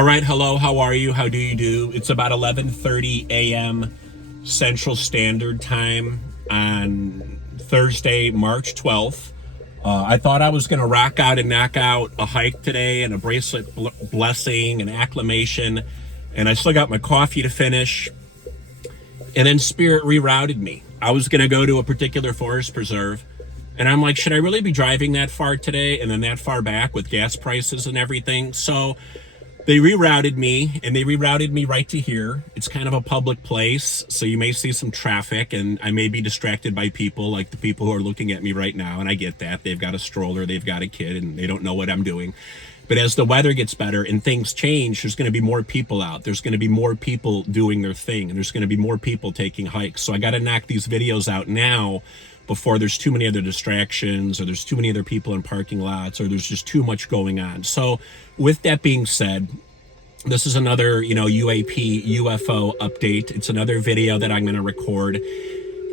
All right, hello, how are you? How do you do? It's about 11:30 a.m. Central Standard Time on Thursday, March 12th. I thought I was going to rock out and knock out a hike today and a bracelet blessing and acclamation, and I still got my coffee to finish. And then Spirit rerouted me. I was going to go to a particular forest preserve, and I'm like, should I really be driving that far today and then that far back with gas prices and everything? So they rerouted me, and they rerouted me right to here. It's kind of a public place, so you may see some traffic, and I may be distracted by people like the people who are looking at me right now, and I get that. They've got a stroller, they've got a kid, and they don't know what I'm doing. But as the weather gets better and things change, there's going to be more people out. There's going to be more people doing their thing, and there's going to be more people taking hikes. So I got to knock these videos out now before there's too many other distractions, or there's too many other people in parking lots, or there's just too much going on. So with that being said, this is another, UAP, UFO update. It's another video that I'm going to record.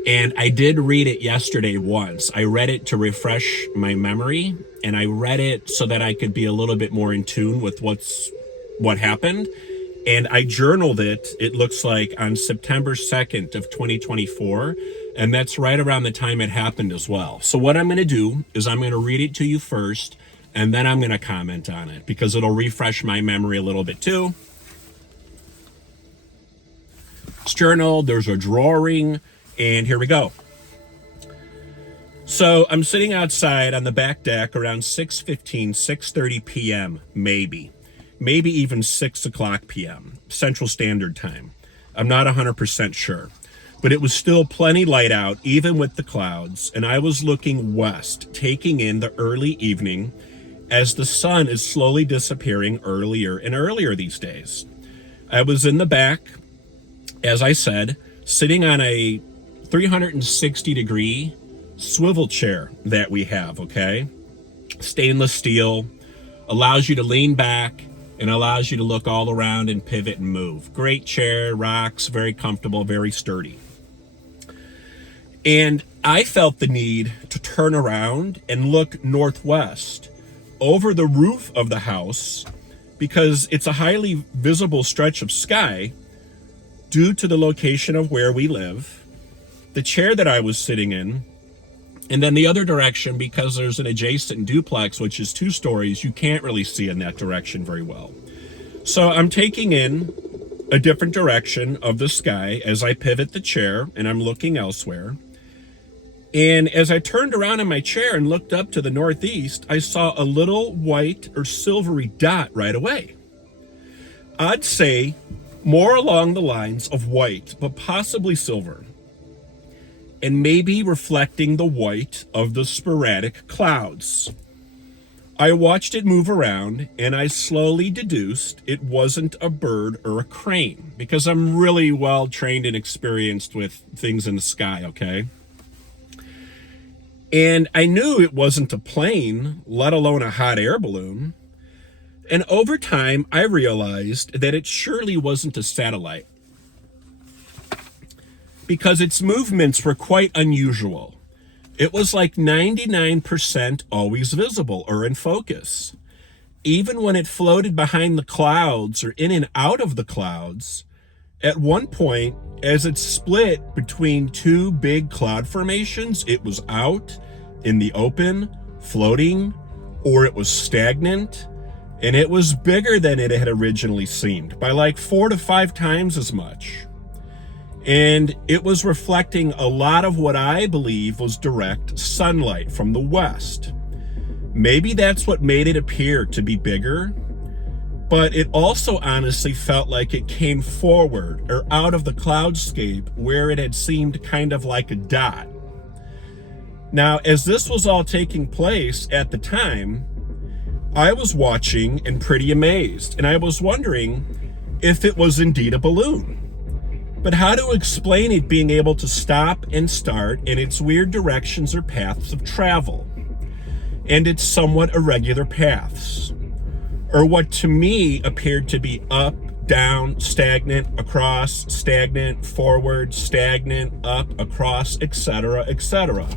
And I did read it yesterday once. I read it to refresh my memory, and I read it so that I could be a little bit more in tune with what happened. And I journaled it, it looks like, on September 2nd of 2024. And that's right around the time it happened as well. So what I'm going to do is I'm going to read it to you first, and then I'm going to comment on it because it'll refresh my memory a little bit too. It's journaled, there's a drawing, and here we go. So I'm sitting outside on the back deck around 6:15, 6:30 p.m., maybe even 6 o'clock p.m., Central Standard Time. I'm not 100% sure. But it was still plenty light out, even with the clouds, and I was looking west, taking in the early evening as the sun is slowly disappearing earlier and earlier these days. I was in the back, as I said, sitting on a 360-degree swivel chair that we have, okay? Stainless steel, allows you to lean back and allows you to look all around and pivot and move. Great chair, rocks, very comfortable, very sturdy. And I felt the need to turn around and look northwest over the roof of the house because it's a highly visible stretch of sky due to the location of where we live, the chair that I was sitting in, and then the other direction, because there's an adjacent duplex, which is 2 stories, you can't really see in that direction very well. So I'm taking in a different direction of the sky as I pivot the chair, and I'm looking elsewhere. And as I turned around in my chair and looked up to the northeast, I saw a little white or silvery dot right away. I'd say more along the lines of white, but possibly silver, and maybe reflecting the white of the sporadic clouds. I watched it move around, and I slowly deduced it wasn't a bird or a crane, because I'm really well trained and experienced with things in the sky, okay? And I knew it wasn't a plane, let alone a hot air balloon. And over time, I realized that it surely wasn't a satellite, because its movements were quite unusual. It was like 99% always visible or in focus. Even when it floated behind the clouds or in and out of the clouds, at one point, as it split between 2 big cloud formations, it was out in the open, floating, or it was stagnant, and it was bigger than it had originally seemed by like 4 to 5 times as much. And it was reflecting a lot of what I believe was direct sunlight from the west. Maybe that's what made it appear to be bigger, but it also honestly felt like it came forward or out of the cloudscape where it had seemed kind of like a dot. Now, as this was all taking place at the time, I was watching and pretty amazed, and I was wondering if it was indeed a balloon. But how to explain it being able to stop and start in its weird directions or paths of travel, and its somewhat irregular paths, or what to me appeared to be up, down, stagnant, across, stagnant, forward, stagnant, up, across, etc., etc.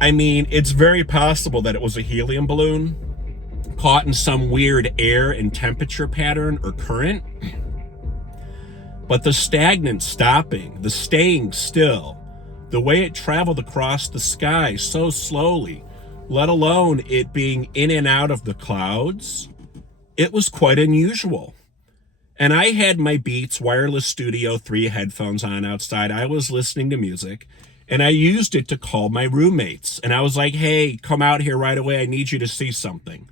I mean, it's very possible that it was a helium balloon, caught in some weird air and temperature pattern or current. But the stagnant stopping, the staying still, the way it traveled across the sky so slowly, let alone it being in and out of the clouds, it was quite unusual. And I had my Beats Wireless Studio 3 headphones on outside. I was listening to music, and I used it to call my roommates. And I was like, hey, come out here right away. I need you to see something.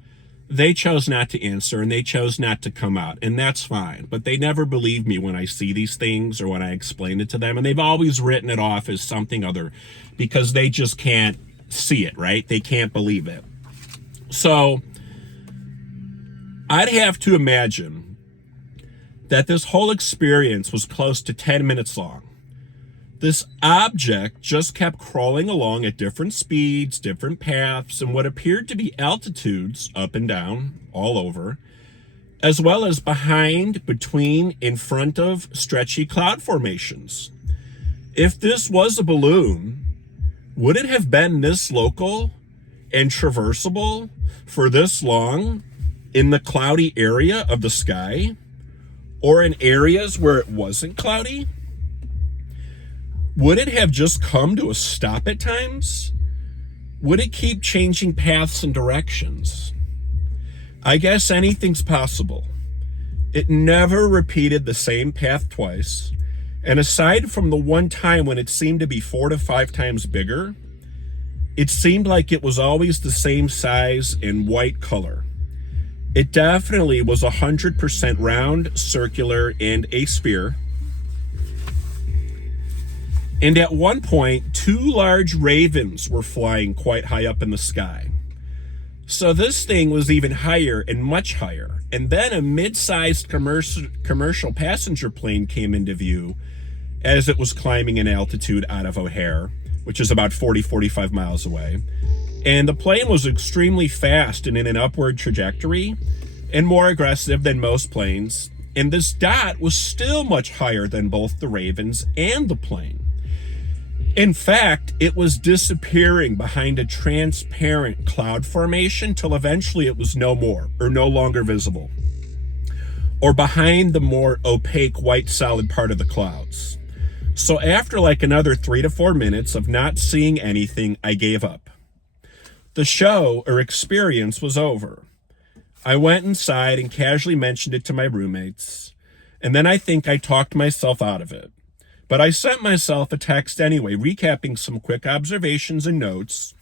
They chose not to answer, and they chose not to come out, and that's fine. But they never believe me when I see these things or when I explain it to them, and they've always written it off as something other because they just can't see it, right? They can't believe it. So I'd have to imagine that this whole experience was close to 10 minutes long. This object just kept crawling along at different speeds, different paths, and what appeared to be altitudes up and down all over, as well as behind, between, in front of stretchy cloud formations. If this was a balloon, would it have been this local and traversable for this long in the cloudy area of the sky, or in areas where it wasn't cloudy? Would it have just come to a stop at times? Would it keep changing paths and directions? I guess anything's possible. It never repeated the same path twice, and aside from the one time when it seemed to be 4 to 5 times bigger, it seemed like it was always the same size and white color. It definitely was 100% round, circular, and a sphere. And at one point, 2 large ravens were flying quite high up in the sky. So this thing was even higher and much higher. And then a mid-sized commercial passenger plane came into view as it was climbing in altitude out of O'Hare, which is about 45 miles away. And the plane was extremely fast and in an upward trajectory and more aggressive than most planes. And this dot was still much higher than both the ravens and the plane. In fact, it was disappearing behind a transparent cloud formation till eventually it was no more, or no longer visible, or behind the more opaque white solid part of the clouds. So after like another 3 to 4 minutes of not seeing anything, I gave up. The show or experience was over. I went inside and casually mentioned it to my roommates, and then I think I talked myself out of it. But I sent myself a text anyway, recapping some quick observations and notes.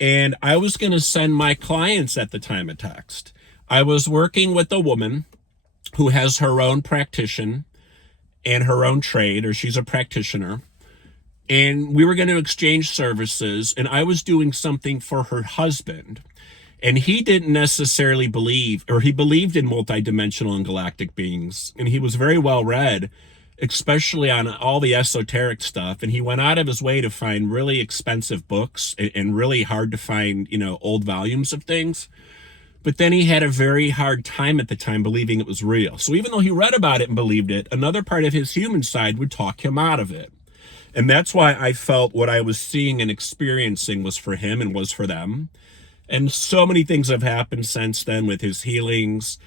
And I was going to send my clients at the time a text. I was working with a woman who has her own practitioner and her own trade, or she's a practitioner. And we were going to exchange services. And I was doing something for her husband. And he didn't necessarily believe, or he believed in multidimensional and galactic beings. And he was very well read, especially on all the esoteric stuff. And he went out of his way to find really expensive books and really hard to find, old volumes of things. But then he had a very hard time at the time believing it was real. So even though he read about it and believed it, another part of his human side would talk him out of it. And that's why I felt what I was seeing and experiencing was for him and was for them. And so many things have happened since then with his healings,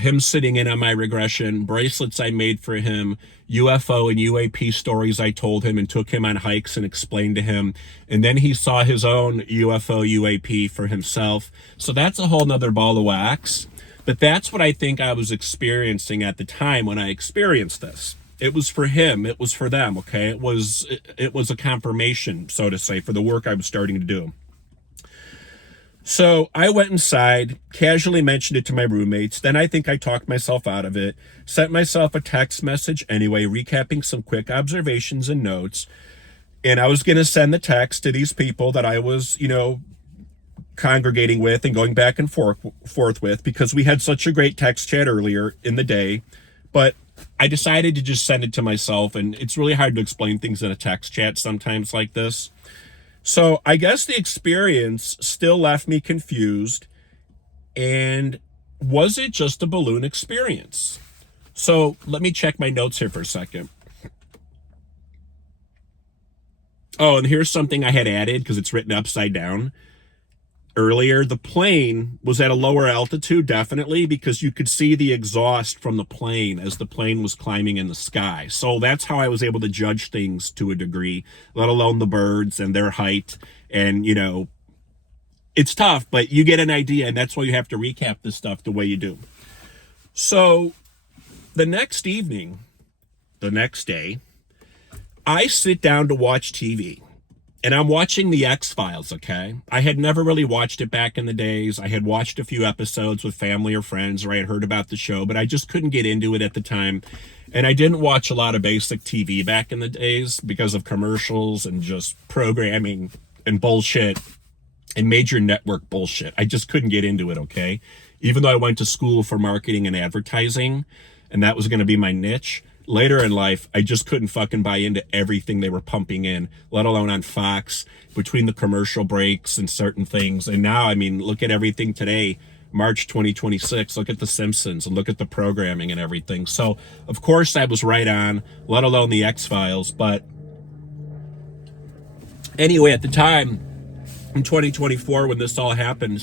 him sitting in on my regression, bracelets I made for him, UFO and UAP stories I told him and took him on hikes and explained to him. And then he saw his own UFO UAP for himself. So that's a whole nother ball of wax. But that's what I think I was experiencing at the time when I experienced this. It was for him. It was for them. Okay. It was a confirmation, so to say, for the work I was starting to do. So I went inside, casually mentioned it to my roommates. Then I think I talked myself out of it, sent myself a text message anyway, recapping some quick observations and notes. And I was going to send the text to these people that I was, congregating with and going back and forth with, because we had such a great text chat earlier in the day. But I decided to just send it to myself. And it's really hard to explain things in a text chat sometimes like this. So I guess the experience still left me confused. And was it just a balloon experience? So let me check my notes here for a second. Oh, and here's something I had added because it's written upside down. earlier, the plane was at a lower altitude, definitely, because you could see the exhaust from the plane as the plane was climbing in the sky. So that's how I was able to judge things to a degree, let alone the birds and their height. And, you know, it's tough, but you get an idea, and that's why you have to recap this stuff the way you do. So the next evening, the next day, I sit down to watch TV. And I'm watching the X-Files, okay? I had never really watched it back in the days. I had watched a few episodes with family or friends, or I had heard about the show, but I just couldn't get into it at the time. And I didn't watch a lot of basic TV back in the days because of commercials and just programming and bullshit and major network bullshit. I just couldn't get into it, okay? Even though I went to school for marketing and advertising, and that was going to be my niche, later in life, I just couldn't fucking buy into everything they were pumping in, let alone on Fox, between the commercial breaks and certain things. And now, I mean, look at everything today, March 2026, look at The Simpsons and look at the programming and everything. So, of course, I was right on, let alone the X-Files. But anyway, at the time, in 2024, when this all happened,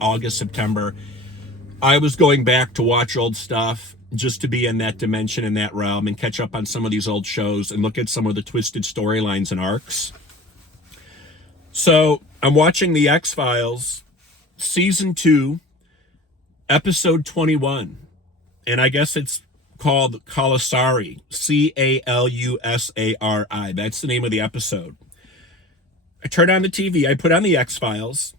August, September, I was going back to watch old stuff, just to be in that dimension, in that realm, and catch up on some of these old shows and look at some of the twisted storylines and arcs. So I'm watching the X-Files, season 2, episode 21. And I guess it's called Calusari, Calusari. That's the name of the episode. I turn on the TV, I put on the X-Files,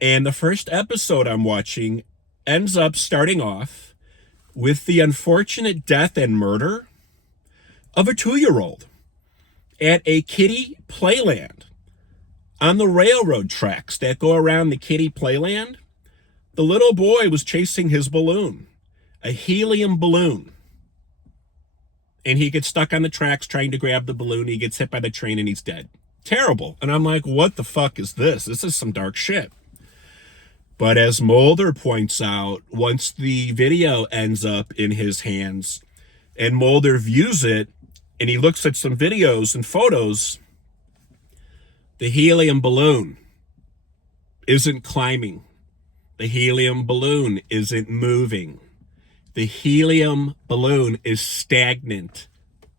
and the first episode I'm watching ends up starting off with the unfortunate death and murder of a 2-year-old at a kiddie playland on the railroad tracks that go around the kiddie playland. The little boy was chasing his balloon, a helium balloon, and he gets stuck on the tracks trying to grab the balloon. He gets hit by the train and he's dead. Terrible. And I'm like, what the fuck is this? This is some dark shit. But as Mulder points out, once the video ends up in his hands and Mulder views it and he looks at some videos and photos, the helium balloon isn't climbing. The helium balloon isn't moving. The helium balloon is stagnant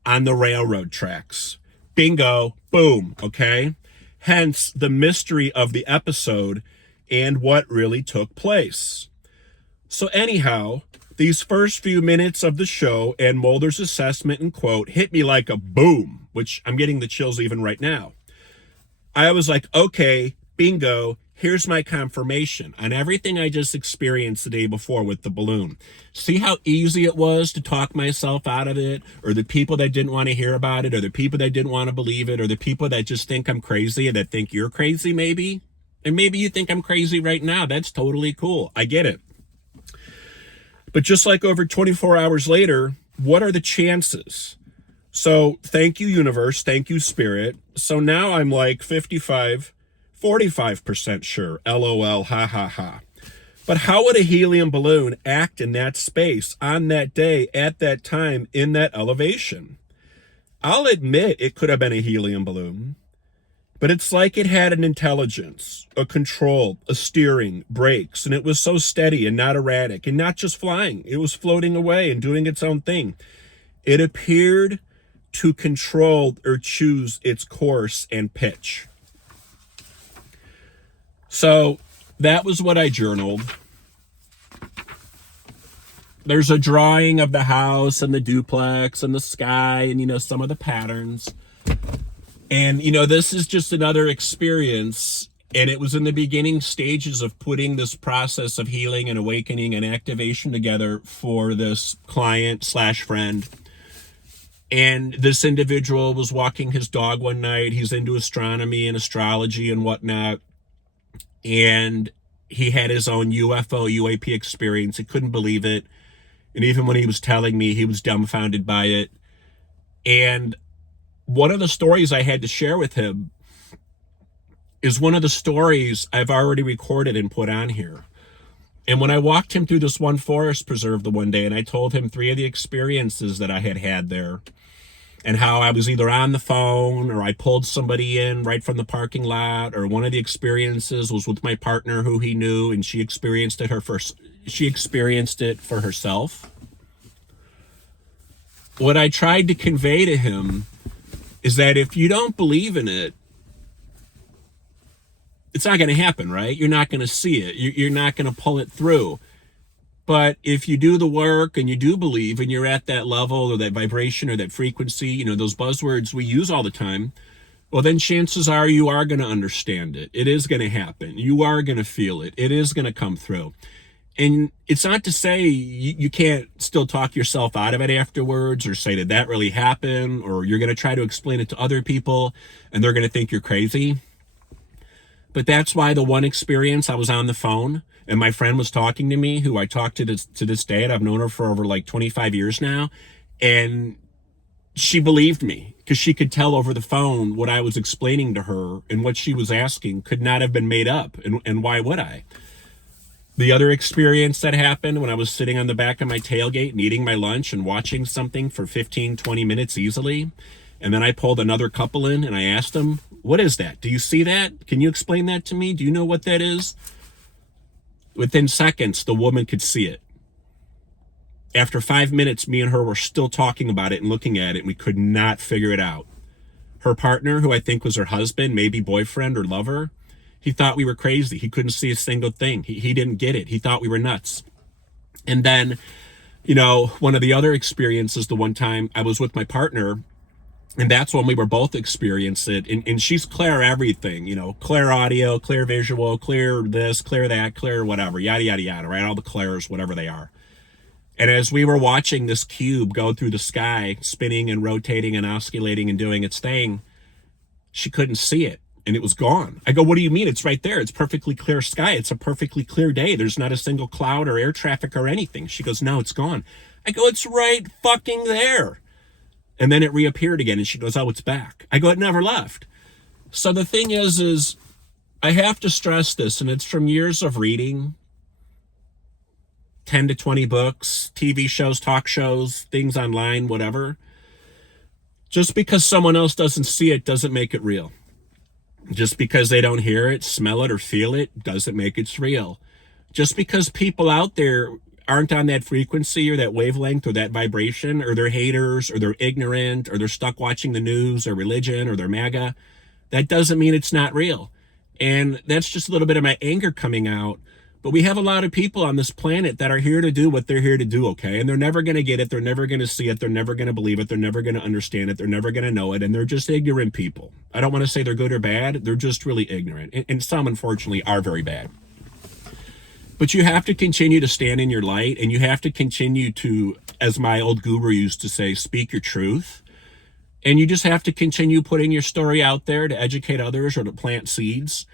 on the railroad tracks. Bingo, boom, okay? Hence the mystery of the episode and what really took place. So anyhow, these first few minutes of the show and Mulder's assessment and quote hit me like a boom, which I'm getting the chills even right now. I was like, okay, bingo, here's my confirmation on everything I just experienced the day before with the balloon. See how easy it was to talk myself out of it, or the people that didn't want to hear about it, or the people that didn't want to believe it, or the people that just think I'm crazy and that think you're crazy maybe? And maybe you think I'm crazy right now. That's totally cool. I get it. But just like over 24 hours later, what are the chances? So thank you, universe. Thank you, spirit. So now I'm like 45% sure. LOL, ha, ha, ha. But how would a helium balloon act in that space, on that day, at that time, in that elevation? I'll admit it could have been a helium balloon. But it's like it had an intelligence, a control, a steering, brakes, and it was so steady and not erratic and not just flying. It was floating away and doing its own thing. It appeared to control or choose its course and pitch. So that was what I journaled. There's a drawing of the house and the duplex and the sky and, you know, some of the patterns. And, you know, this is just another experience, and it was in the beginning stages of putting this process of healing and awakening and activation together for this client / friend. And this individual was walking his dog one night. He's into astronomy and astrology and whatnot. And he had his own UFO, UAP experience. He couldn't believe it. And even when he was telling me, he was dumbfounded by it. And one of the stories I had to share with him is one of the stories I've already recorded and put on here. And when I walked him through this one forest preserve the one day, and I told him 3 of the experiences that I had had there, and how I was either on the phone or I pulled somebody in right from the parking lot, or one of the experiences was with my partner who he knew, and she experienced it for herself. What I tried to convey to him is that if you don't believe in it, it's not going to happen, right? You're not going to see it. You're not going to pull it through. But if you do the work and you do believe and you're at that level or that vibration or that frequency, you know, those buzzwords we use all the time, well, then chances are you are going to understand it. It is going to happen. You are going to feel it. It is going to come through. And it's not to say you can't still talk yourself out of it afterwards, or say, did that really happen? Or you're going to try to explain it to other people and they're going to think you're crazy. But that's why the one experience, I was on the phone and my friend was talking to me, who I talk to this day, and I've known her for over like 25 years now. And she believed me because she could tell over the phone what I was explaining to her, and what she was asking could not have been made up. And why would I? The other experience that happened when I was sitting on the back of my tailgate and eating my lunch and watching something for 15, 20 minutes easily. And then I pulled another couple in and I asked them, what is that? Do you see that? Can you explain that to me? Do you know what that is? Within seconds, the woman could see it. After 5 minutes, me and her were still talking about it and looking at it, and we could not figure it out. Her partner, who I think was her husband, maybe boyfriend or lover, he thought we were crazy. He couldn't see a single thing. He didn't get it. He thought we were nuts. And then, you know, one of the other experiences, the one time I was with my partner, and that's when we were both experiencing it. And she's clear everything, you know, clear audio, clear visual, clear this, clear that, clear whatever, yada, yada, yada, right? All the clairs, whatever they are. And as we were watching this cube go through the sky, spinning and rotating and oscillating and doing its thing, she couldn't see it. And it was gone. I go, what do you mean? It's right there. It's perfectly clear sky. It's a perfectly clear day. There's not a single cloud or air traffic or anything. She goes, no, it's gone. I go, it's right fucking there. And then it reappeared again, and she goes, oh, it's back. I go, it never left. So the thing is I have to stress this, and it's from years of reading, 10 to 20 books, TV shows, talk shows, things online, whatever. Just because someone else doesn't see it doesn't make it real. Just because they don't hear it, smell it, or feel it doesn't make it real. Just because people out there aren't on that frequency or that wavelength or that vibration, or they're haters, or they're ignorant, or they're stuck watching the news or religion, or they're MAGA, that doesn't mean it's not real. And that's just a little bit of my anger coming out. But we have a lot of people on this planet that are here to do what they're here to do, okay? And they're never going to get it. They're never going to see it. They're never going to believe it. They're never going to understand it. They're never going to know it. And they're just ignorant people. I don't want to say they're good or bad. They're just really ignorant. And some, unfortunately, are very bad. But you have to continue to stand in your light, and you have to continue to, as my old guru used to say, speak your truth. And you just have to continue putting your story out there to educate others or to plant seeds.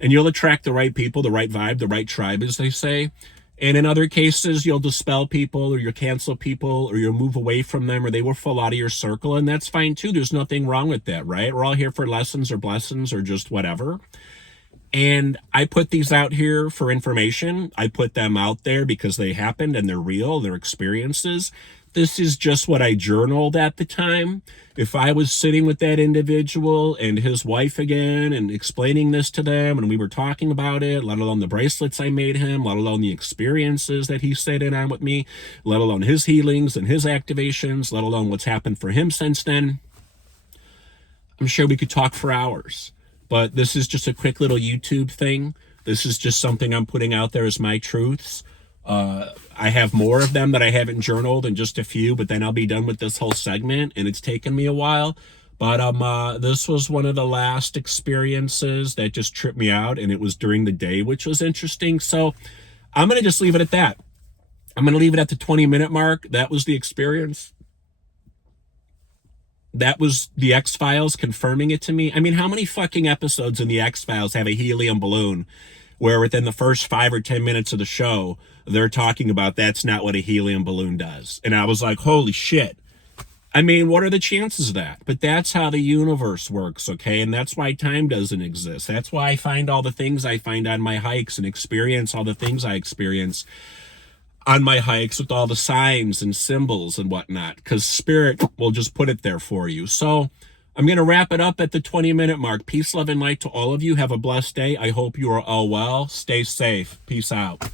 And you'll attract the right people, the right vibe, the right tribe, as they say. And in other cases, you'll dispel people, or you'll cancel people, or you'll move away from them, or they will fall out of your circle. And that's fine too. There's nothing wrong with that, right? We're all here for lessons or blessings or just whatever. And I put these out here for information. I put them out there because they happened and they're real, they're experiences. This is just what I journaled at the time. If I was sitting with that individual and his wife again and explaining this to them, and we were talking about it, let alone the bracelets I made him, let alone the experiences that he stayed in on with me, let alone his healings and his activations, let alone what's happened for him since then, I'm sure we could talk for hours. But this is just a quick little YouTube thing. This is just something I'm putting out there as my truths. I have more of them that I haven't journaled, and just a few, but then I'll be done with this whole segment, and it's taken me a while. But this was one of the last experiences that just tripped me out, and it was during the day, which was interesting. So I'm going to just leave it at that. I'm going to leave it at the 20-minute mark. That was the experience. That was the X-Files confirming it to me. I mean, how many fucking episodes in the X-Files have a helium balloon where within the first 5 or 10 minutes of the show, they're talking about that's not what a helium balloon does? And I was like, holy shit. I mean, what are the chances of that? But that's how the universe works, okay? And that's why time doesn't exist. That's why I find all the things I find on my hikes and experience all the things I experience. on my hikes with all the signs and symbols and whatnot, because Spirit will just put it there for you. So I'm going to wrap it up at the 20-minute mark. Peace, love, and light to all of you. Have a blessed day. I hope you are all well. Stay safe. Peace out.